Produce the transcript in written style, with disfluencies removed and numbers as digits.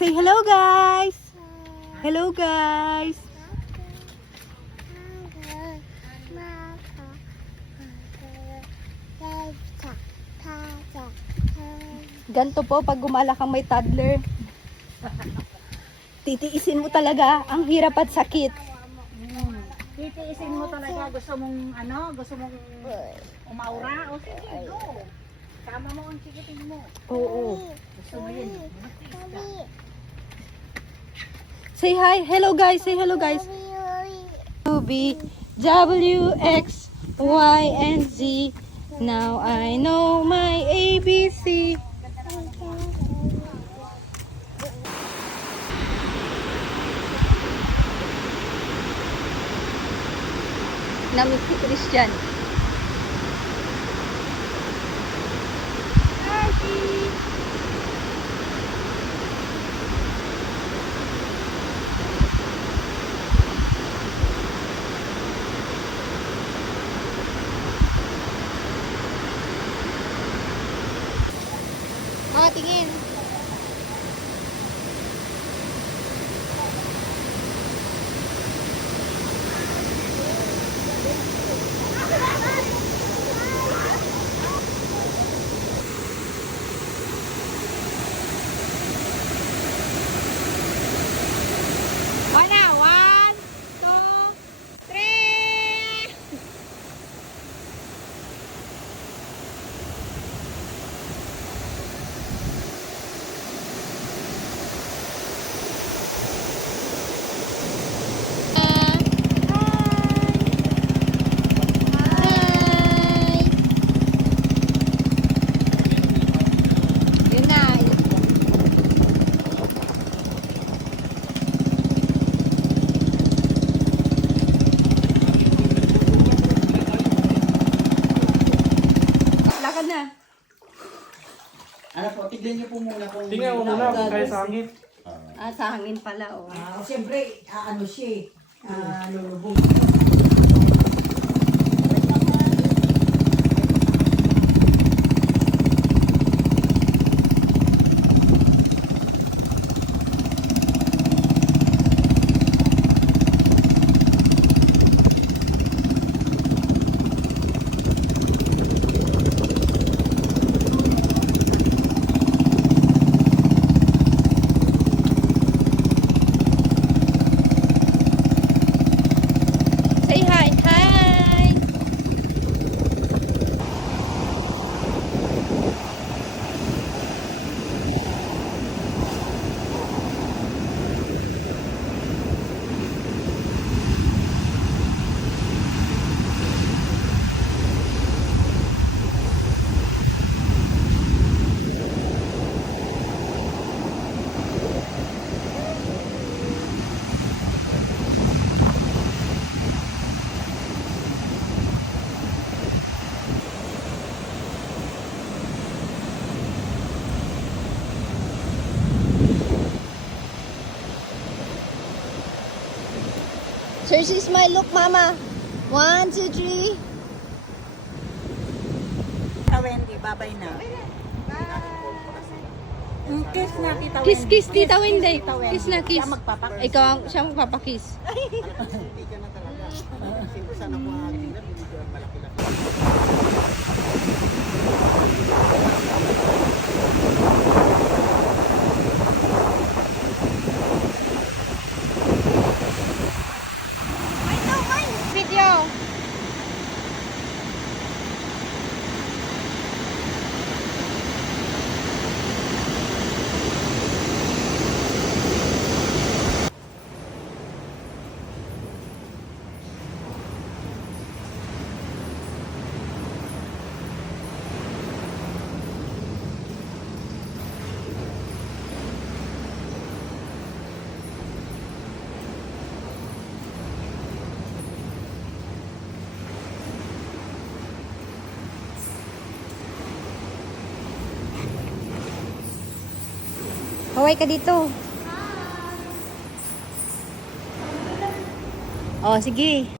Say hello, guys. Hello, guys. Ganto po pag gumala kang may toddler. Titiisin mo talaga ang hirap at sakit. Titiisin mo talaga, gusto mong umaura, o sige, go. Tama mo ang chikiting mo. Oo. Gusto mo yun. Say hi. Hello, guys. Say hello, guys. B, W, X, Y, and Z. Now I know my ABC. Namit si Christian. Tingin. Wala. 1, 2, 3. Lakad na. Ano po, tignan niyo po muna kung... Tingnan mo muna kung kaya sa hangin. Sa hangin pala, oh. Siyempre, ano siya, lulubog. Say hi. Hi. So this is my look, Mama. 1, 2, 3. Wendy, babay na. Kiss na, Tita Wendy. Kiss, kiss, Tita Wendy. Tita Wendy. Kiss na, kiss. Siya magpapakiss. Ikaw, siya magpapakiss. Hindi ka na talaga. Sino sana po ang tingnan, hindi ka malaki-laki. Video. Kaway ka dito. Oh, sige.